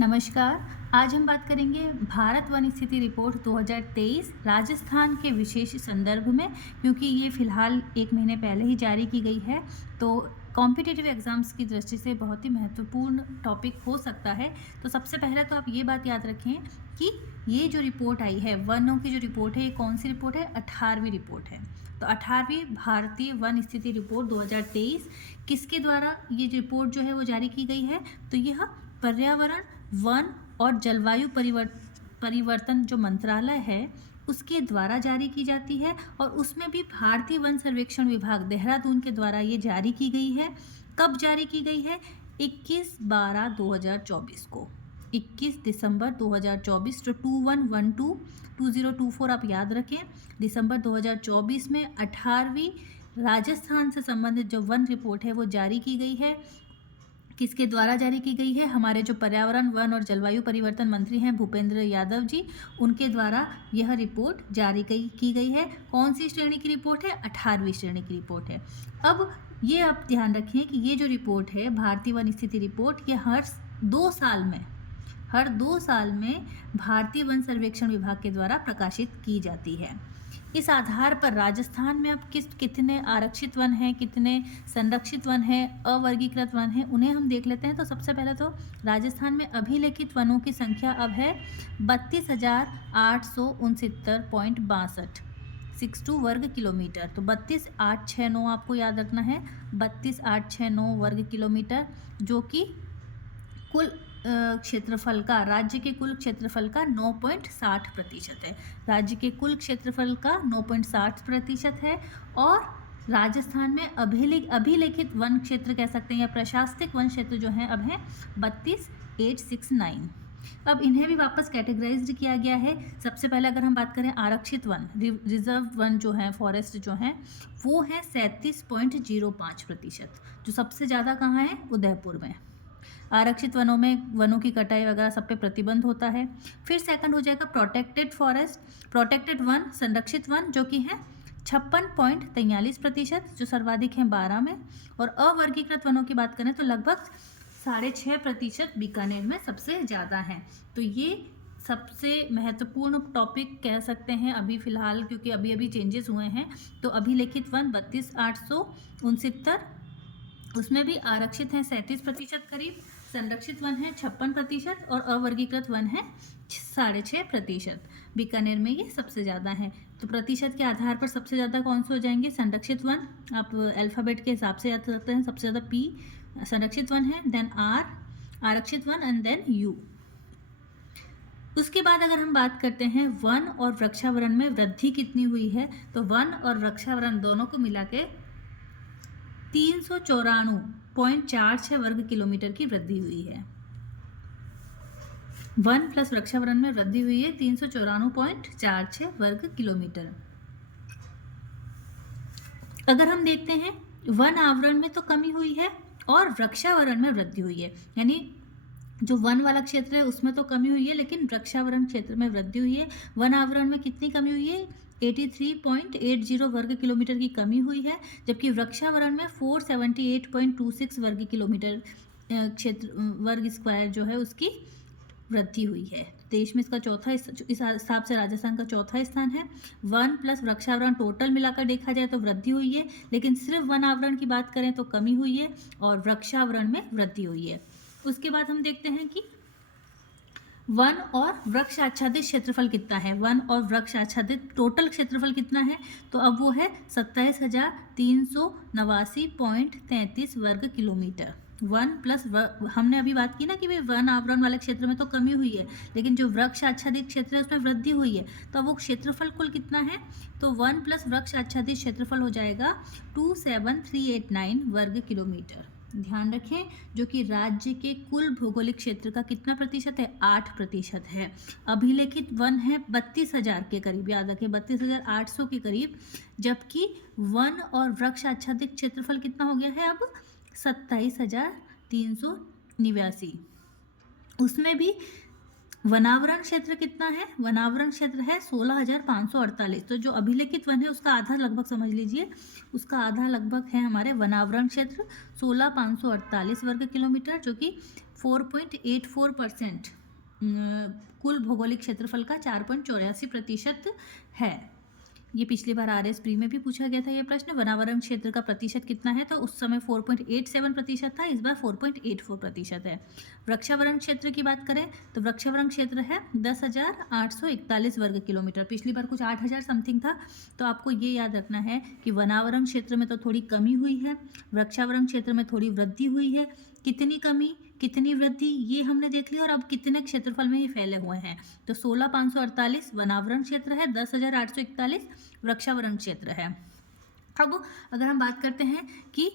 नमस्कार। आज हम बात करेंगे भारत वन स्थिति रिपोर्ट 2023 राजस्थान के विशेष संदर्भ में, क्योंकि ये फ़िलहाल 1 महीने पहले ही जारी की गई है। तो कॉम्पिटिटिव एग्ज़ाम्स की दृष्टि से बहुत ही महत्वपूर्ण टॉपिक हो सकता है। तो सबसे पहले तो आप ये बात याद रखें कि ये जो रिपोर्ट आई है, वनों की जो रिपोर्ट है, ये कौन सी रिपोर्ट है? 18वीं रिपोर्ट है। तो 18वीं भारतीय वन स्थिति रिपोर्ट 2023 किसके द्वारा ये रिपोर्ट जो है वो जारी की गई है? तो यह पर्यावरण, वन और जलवायु परिवर्तन जो मंत्रालय है उसके द्वारा जारी की जाती है, और उसमें भी भारतीय वन सर्वेक्षण विभाग देहरादून के द्वारा ये जारी की गई है। कब जारी की गई है? 21/12/2024 को, 21 दिसंबर 2024। तो 2112 2024 आप याद रखें। दिसंबर 2024 में 18वीं राजस्थान से संबंधित जो वन रिपोर्ट है वो जारी की गई है। किसके द्वारा जारी की गई है? हमारे जो पर्यावरण, वन और जलवायु परिवर्तन मंत्री हैं भूपेंद्र यादव जी, उनके द्वारा यह रिपोर्ट जारी की गई है। कौन सी श्रेणी की रिपोर्ट है? 18वीं श्रेणी की रिपोर्ट है। अब ये आप ध्यान रखें कि ये जो रिपोर्ट है भारतीय वन स्थिति रिपोर्ट, ये हर 2 साल में भारतीय वन सर्वेक्षण विभाग के द्वारा प्रकाशित की जाती है। इस आधार पर राजस्थान में अब कितने आरक्षित वन हैं, कितने संरक्षित वन हैं, अवर्गीकृत वन हैं, उन्हें हम देख लेते हैं। तो सबसे पहले तो राजस्थान में अभिलेखित वनों की संख्या अब है 32,869.62 62 वर्ग किलोमीटर। तो 32,869 आपको याद रखना है, 32,869 वर्ग किलोमीटर, जो कि कुल क्षेत्रफल का, राज्य के कुल क्षेत्रफल का 9.60% है। राज्य के कुल क्षेत्रफल का 9.60% है। और राजस्थान में अभिलेखित वन क्षेत्र कह सकते हैं, या प्रशासनिक वन क्षेत्र जो है अब है 32,869। अब इन्हें भी वापस कैटेगराइज्ड किया गया है। सबसे पहले अगर हम बात करें आरक्षित वन, रिजर्व वन जो है, फॉरेस्ट जो है, वो है 37.05%, जो सबसे ज़्यादा कहाँ है? उदयपुर में। आरक्षित वनों में वनों की कटाई वगैरह सब पे प्रतिबंध होता है। फिर सेकंड हो जाएगा प्रोटेक्टेड फॉरेस्ट, प्रोटेक्टेड वन, संरक्षित वन, जो कि है 56.43%, जो सर्वाधिक है 12 में। और अवर्गीकृत वनों की बात करें तो लगभग 6.5% बीकानेर में सबसे ज़्यादा है। तो ये सबसे महत्वपूर्ण टॉपिक कह सकते हैं अभी फ़िलहाल, क्योंकि अभी अभी चेंजेस हुए हैं। तो अभिलेखित वन 32,869, उसमें भी आरक्षित हैं 37% करीब, संरक्षित वन है 56% और अवर्गीकृत वन है 6.5%। बीकानेर में ये सबसे ज़्यादा है। तो प्रतिशत के आधार पर सबसे ज़्यादा कौन से हो जाएंगे? संरक्षित वन, आप अल्फ़ाबेट के हिसाब से याद करते हैं। सबसे ज़्यादा P संरक्षित वन है, देन R आरक्षित वन, एंड देन U। उसके बाद अगर हम बात करते हैं वन और वृक्षावरण में वृद्धि कितनी हुई है, तो वन और वृक्षावरण दोनों को मिला के 394.46 वर्ग किलोमीटर की वृद्धि हुई है। वन प्लस वृक्षावरण में वृद्धि हुई है 394.46 वर्ग किलोमीटर। अगर हम देखते हैं वन आवरण में तो कमी हुई है और वृक्षावरण में वृद्धि हुई है, यानी जो वन वाला क्षेत्र है उसमें तो कमी हुई है, लेकिन वृक्षावरण क्षेत्र में वृद्धि हुई है। वन आवरण में कितनी कमी हुई है? 83.80 वर्ग किलोमीटर की कमी हुई है, जबकि वृक्षावरण में 478.26 वर्ग किलोमीटर क्षेत्र वर्ग स्क्वायर जो है उसकी वृद्धि हुई है। देश में इसका चौथा, इस हिसाब से राजस्थान का चौथा स्थान है। वन प्लस वृक्षावरण टोटल मिलाकर देखा जाए तो वृद्धि हुई है, लेकिन सिर्फ वन आवरण की बात करें तो कमी हुई है और वृक्षावरण में वृद्धि हुई है। उसके बाद हम देखते हैं कि वन और वृक्ष आच्छादित क्षेत्रफल कितना है। वन और वृक्ष आच्छादित टोटल क्षेत्रफल कितना है? तो अब वो है 27,389.33 वर्ग किलोमीटर। वन प्लस हमने अभी बात की ना कि भाई वन आवरण वाले क्षेत्र में तो कमी हुई है, लेकिन जो वृक्ष आच्छादित क्षेत्र है उसमें वृद्धि हुई है। तो वो क्षेत्रफल कुल कितना है? तो वन प्लस वृक्ष आच्छादित क्षेत्रफल हो जाएगा 27,389 वर्ग किलोमीटर। ध्यान रखें, जो कि राज्य के कुल भौगोलिक क्षेत्र का कितना प्रतिशत है? 8% है। अभिलेखित वन है 32,000 के करीब, याद रखें 32,800 के करीब, जबकि वन और वृक्ष आच्छादित क्षेत्रफल कितना हो गया है अब? 27,389। उसमें भी वनावरण क्षेत्र कितना है? वनावरण क्षेत्र है 16,548। तो जो अभिलेखित वन है उसका आधा लगभग समझ लीजिए, उसका आधा लगभग है हमारे वनावरण क्षेत्र 16,548 वर्ग किलोमीटर, जो कि 4.84% कुल भौगोलिक क्षेत्रफल का 4.84% है। ये पिछली बार RS प्री में भी पूछा गया था ये प्रश्न। वनावरण क्षेत्र का प्रतिशत कितना है? तो उस समय 4.87% था, इस बार 4.84% है। वृक्षावरण क्षेत्र की बात करें तो वृक्षावरण क्षेत्र है 10,841 वर्ग किलोमीटर। पिछली बार कुछ 8,000 समथिंग था। तो आपको ये याद रखना है कि वनावरण क्षेत्र में तो थोड़ी कमी हुई है, वृक्षावरण क्षेत्र में थोड़ी वृद्धि हुई है। कितनी कमी कितनी वृद्धि ये हमने देख लिया, और अब कितने क्षेत्रफल में ये फैले हुए हैं। तो 16,548 वनावरण क्षेत्र है, 10,841 वृक्षावरण क्षेत्र है। अब अगर हम बात करते हैं कि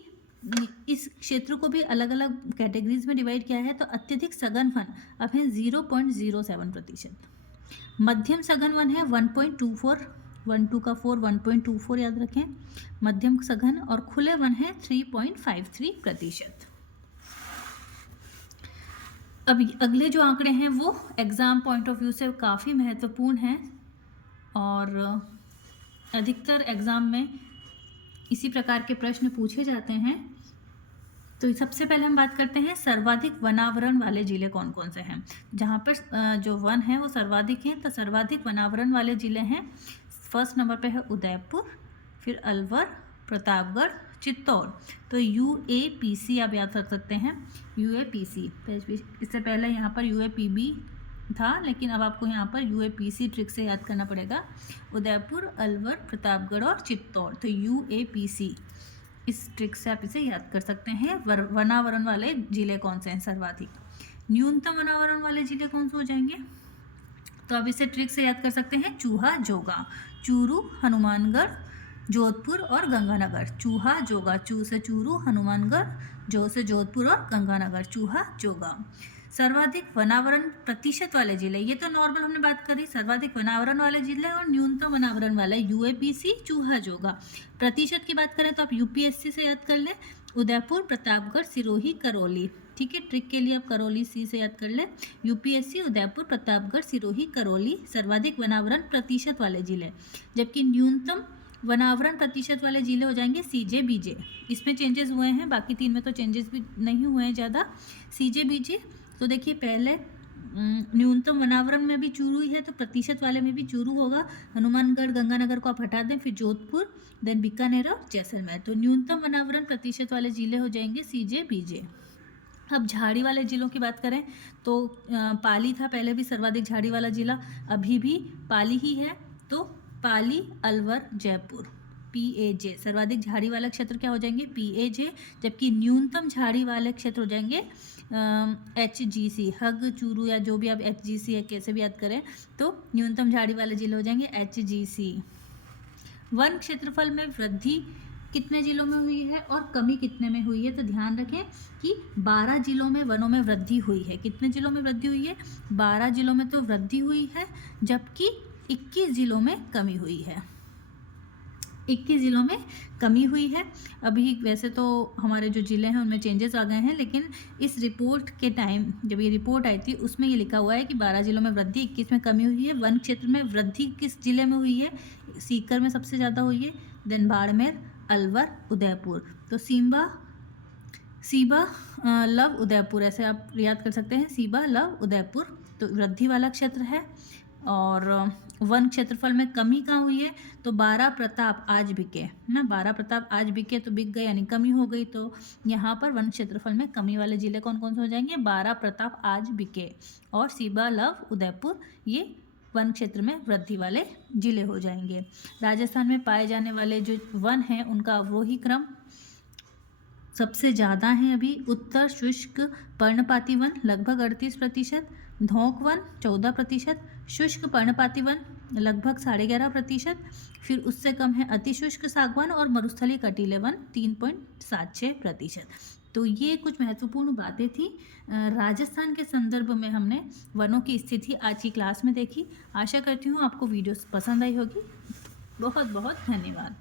इस क्षेत्र को भी अलग अलग कैटेगरीज में डिवाइड किया है, तो अत्यधिक सघन वन अब है 0.07%, मध्यम सघन वन है 1.24, 1 का 4 1.24 याद रखें, मध्यम सघन, और खुले वन है 3.53%। अब अगले जो आंकड़े हैं वो एग्ज़ाम पॉइंट ऑफ व्यू से काफ़ी महत्वपूर्ण हैं, और अधिकतर एग्ज़ाम में इसी प्रकार के प्रश्न पूछे जाते हैं। तो सबसे पहले हम बात करते हैं सर्वाधिक वनावरण वाले जिले कौन कौन से हैं। जहाँ पर जो वन है वो सर्वाधिक हैं, तो सर्वाधिक वनावरण वाले जिले हैं, फर्स्ट नंबर पे है उदयपुर, फिर अलवर, प्रतापगढ़, चित्तौड़। तो UAPC आप याद रख सकते हैं, UAPC। इससे पहले यहाँ पर UAPB था, लेकिन अब आपको यहाँ पर UAPC ट्रिक से याद करना पड़ेगा। उदयपुर, अलवर, प्रतापगढ़ और चित्तौड़, तो UAPC, इस ट्रिक से आप इसे याद कर सकते हैं। वनावरण वाले जिले कौन से हैं सर्वाधिक। न्यूनतम वनावरण वाले जिले कौन से हो जाएंगे? तो आप इसे ट्रिक से याद कर सकते हैं, चूहा, जोगा, चूरू, हनुमानगढ़, जोधपुर और गंगानगर। चूहा, जोगा, चू से चूरू, हनुमानगढ़, जो से जोधपुर और गंगानगर, चूहा, जोगा। सर्वाधिक वनावरण प्रतिशत वाले जिले, ये तो नॉर्मल हमने बात करी, सर्वाधिक वनावरण वाले जिले और न्यूनतम वनावरण वाले UAPC, चूहा, जोगा। प्रतिशत की बात करें तो आप UPSC से याद कर लें, उदयपुर, प्रतापगढ़, सिरोही, करौली। ठीक है, ट्रिक के लिए आप करौली C से याद कर लें। UPSC, उदयपुर, प्रतापगढ़, सिरोही, करौली सर्वाधिक वनावरण प्रतिशत वाले जिले। जबकि न्यूनतम वनावरण प्रतिशत वाले जिले हो जाएंगे CJ, BJ। इसमें चेंजेस हुए हैं, बाकी 3 में तो चेंजेस भी नहीं हुए हैं ज़्यादा। CJ, BJ, तो देखिए पहले न्यूनतम वनावरण में भी चूरू ही है, तो प्रतिशत वाले में भी चूरू होगा। हनुमानगढ़, गंगानगर को आप हटा दें, फिर जोधपुर, देन बीकानेर और जैसलमेर। तो न्यूनतम वनावरण प्रतिशत वाले जिले हो जाएंगे CJ, BJ। अब झाड़ी वाले जिलों की बात करें तो पाली था पहले भी सर्वाधिक झाड़ी वाला जिला, अभी भी पाली ही है। तो पाली, अलवर, जयपुर, PAJ। सर्वाधिक झाड़ी वाला क्षेत्र क्या हो जाएंगे? PAJ। जबकि न्यूनतम झाड़ी वाले क्षेत्र हो जाएंगे HGC, हग, चूरू, या जो भी आप HGC है कैसे भी याद करें, तो न्यूनतम झाड़ी वाले जिले हो जाएंगे HGC। वन क्षेत्रफल में वृद्धि कितने जिलों में हुई है और कमी कितने में हुई है? तो ध्यान रखें कि 12 जिलों में वनों में वृद्धि हुई है। कितने जिलों में वृद्धि हुई है? 12 जिलों में तो वृद्धि हुई है, जबकि 21 जिलों में कमी हुई है। 21 जिलों में कमी हुई है। अभी वैसे तो हमारे जो ज़िले हैं उनमें चेंजेस आ गए हैं, लेकिन इस रिपोर्ट के टाइम जब ये रिपोर्ट आई थी उसमें ये लिखा हुआ है कि 12 जिलों में वृद्धि, 21 में कमी हुई है। वन क्षेत्र में वृद्धि किस जिले में हुई है? सीकर में सबसे ज़्यादा हुई है, देन बाड़मेर, अलवर, उदयपुर। तो सीबा, लव, उदयपुर, ऐसे आप याद कर सकते हैं, सीबा, लव, उदयपुर। तो वृद्धि वाला क्षेत्र है। और वन क्षेत्रफल में कमी कहाँ हुई है? तो 12 प्रताप आज बिके ना, 12 प्रताप आज बिके तो बिक गए यानी कमी हो गई। तो यहाँ पर वन क्षेत्रफल में कमी वाले जिले कौन कौन से हो जाएंगे? 12 प्रताप आज बिके और सीबा, लव, उदयपुर, ये वन क्षेत्र में वृद्धि वाले जिले हो जाएंगे। राजस्थान में पाए जाने वाले जो वन हैं उनका अवरोही क्रम सबसे ज़्यादा है अभी। उत्तर शुष्क पर्णपाती वन लगभग 38%, धोंक वन 14%, शुष्क पर्णपाती वन लगभग 11.5%, फिर उससे कम है अतिशुष्क सागवान और मरुस्थलीय कटीले वन 3.76%। तो ये कुछ महत्वपूर्ण बातें थी राजस्थान के संदर्भ में हमने वनों की स्थिति आज की क्लास में देखी। आशा करती हूँ आपको वीडियो पसंद आई होगी। बहुत बहुत धन्यवाद।